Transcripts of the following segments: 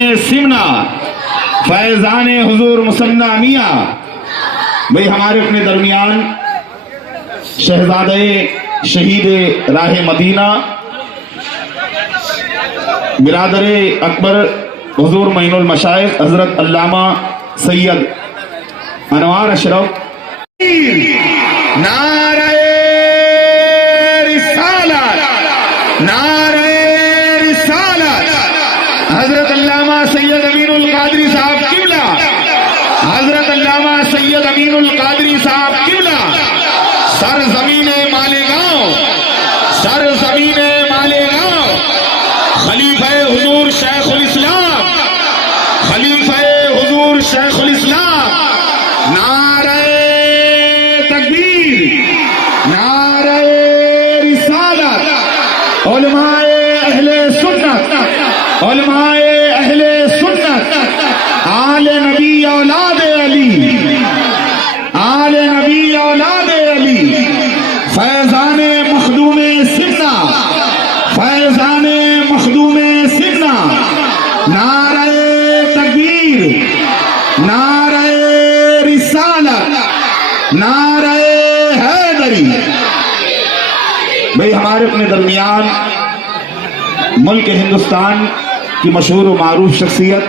सिमना फैजान हुजूर Muthanna मियाँ। भाई हमारे अपने दरमियान शहजादे शहीद राह मदीना बिरादर अकबर हुजूर मईनुल मशाइख हजरत अल्लामा सैयद अनवार अशरफ नारे रिसालत नारे रिसालत हजरत अल्लामा सैयद अमीनुल कादरी साहब किबला हजरत अल्लामा सैयद अमीनुल कादरी साहब किबला सर जमीने मालेगांव सर जमीने मालेगांव खलीफा हुजूर शेखुल इस्लाम खलीफा हुजूर शेखुल इस्लाम नारे तकबीर नारे रिसालत उलमाए अहले सुन्नत उलमाए अहले सुन्नत आले नबी औलाद अली आले नबी औलाद अली फैजान मखदूम सिन्ना फैजान मखदूम सिन्ना नारे तकबीर नारे रिसालत नारे हैदरी। भाई हमारे अपने दरमियान मुल्क हिंदुस्तान की मशहूर व मारूफ शख्सियत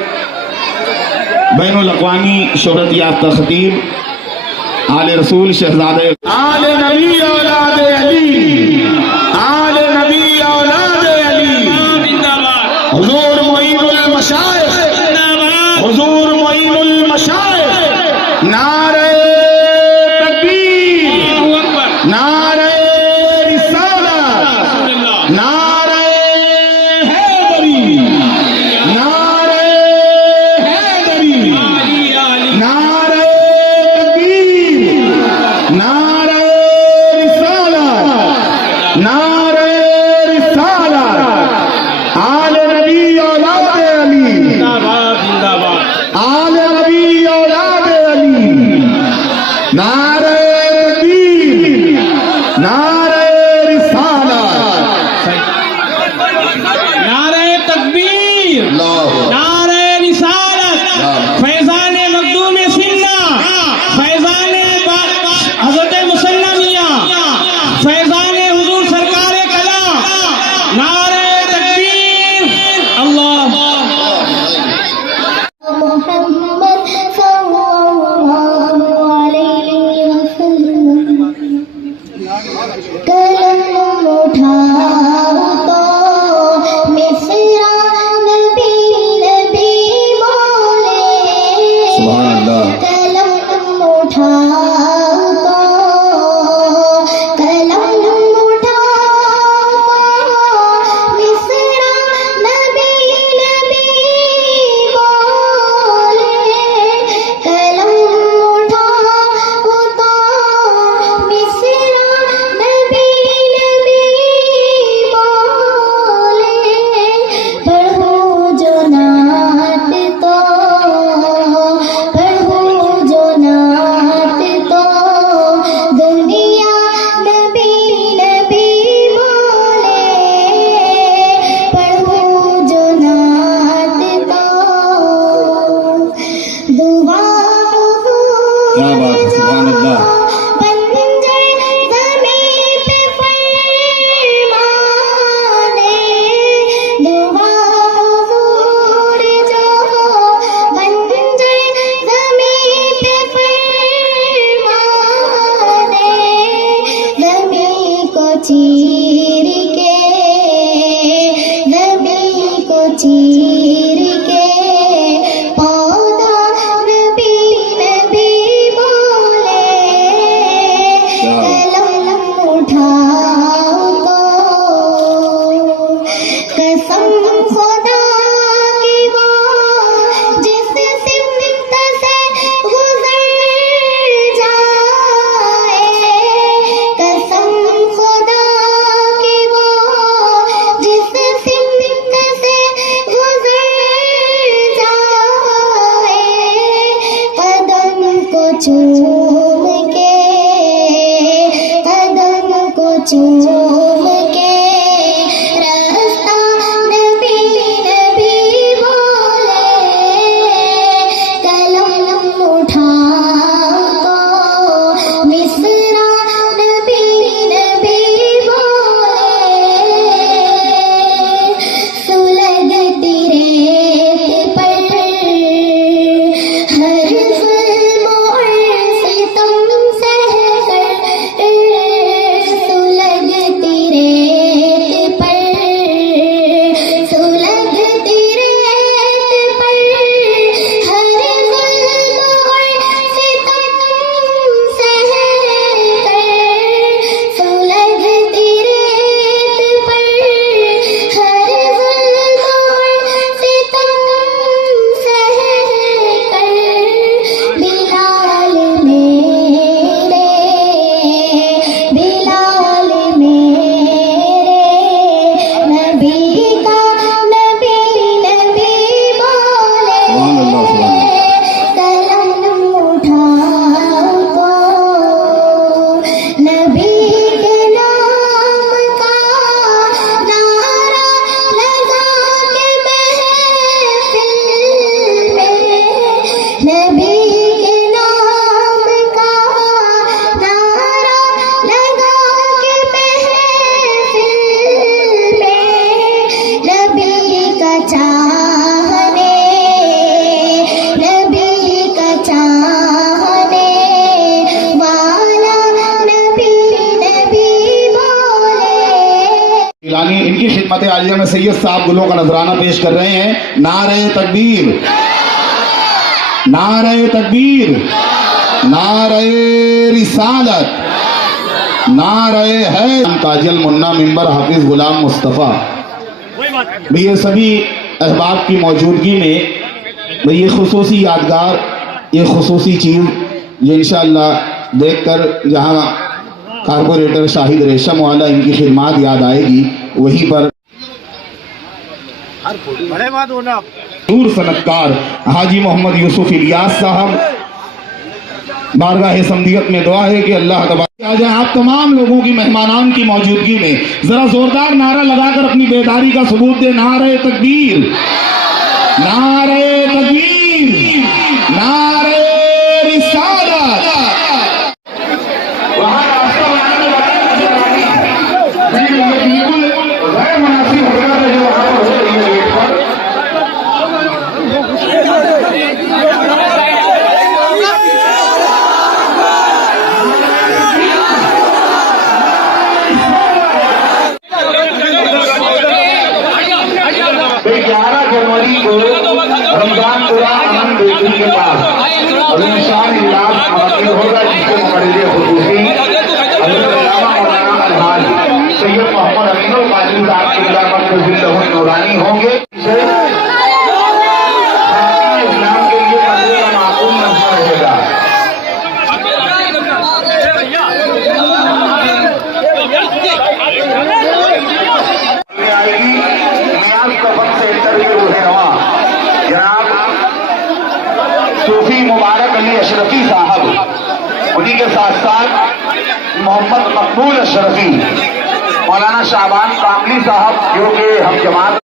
बैनुल अक़वामी शोहरत याफ्ता खतीब आले रसूल शहजादे आले नबी औलाद अली आले नबी औलाद अली हुजूर मोइनुल मशाइख हुजूर मोइनुल मशाइख नारे तकबीर नारे रिसालत नारे हैदरी नारे हैदरी नारे तकबीर नारे रिसालत नारे रिसालत आले नबी औलाद अली आले नबी औलाद अली नारे तकबीर नारे रिसालत नारे तकबीर नारे रिसालत फैजान मखदूम सिन्ना फैजान हजरत मुसन्ना मियाँ फैजान हुजूर सरकार कलाम नारे तकबीर अल्लाह मोहम्मद सल्लल्लाहु अलैहि वसल्लम कलम उठाओ तो मिसरा नबी नबी बोले सुभान अल्लाह कलम उठाओ तो कलम उठाओ तो मिसरा नबी नबी बोले कलम उठाओ तो मिसरा नबी नबी बोले पढ़ो जो नात तो पढ़ो जो नात तो दुनिया नबी नबी बोले पढ़ो जो नात तो दुआ क्या बात है सुभान अल्लाह बंजर ज़मीं पे फरमा दे दुआ हुजूर जो बंजर ज़मीं पे फरमा दे ज़मीं को चीर के ज़मीं को चीर के पौधा नबी नबी बोले हिम्मत आलिया में सैयद साहब गुलों का नजराना पेश कर रहे हैं। नारे तकबीर, नारे तकबीर, नारे रिसालत, नारे है काजल मुन्ना मिंबर हाफिज गुलाम मुस्तफ़ा। भाई ये सभी अहबाब की मौजूदगी में भाई ये खुसूसी यादगार, ये खुसूसी चीज़ ये इंशाअल्लाह देखकर जहाँ कारपोरेटर शाहिद रेशम वाला इनकी खिदमात याद आएगी, वहीं पर दूर सनतकार हाजी मोहम्मद यूसुफ इलियास साहब, बारगाह समदियत में दुआ है कि अल्लाह तबारक आज आप तमाम लोगों की मेहमानान की मौजूदगी में जरा जोरदार नारा लगाकर अपनी बेदारी का सबूत दे। नारे तकबीर, नारे तकबीर, नारे रिसालत। वहाँ रास्ता बनाने बिल्कुल गैर मुनासिब होगा जो वहाँ पर हो रही है गेट पर। रमजान पूरा अमन बेटी के पास और इंशान इलाज हासिल होगा, जिसके मकरजे खुसूसी अलहाज सैयद मोहम्मद अमीनुल काजी साहब किबला मर्कज़ नूरानी होंगे। इस्लाम के लिए मर्ज़ का माकूल मंशा रहेगा। आएगी नियाज़ कफन से इंटरव्यू है रवा जनाब सूफी मुबारक अली अशरफी साहब, उन्हीं के साथ साथ मोहम्मद मकबूल अशरफी, मौलाना शाबान कामली साहब जो कि हम जमात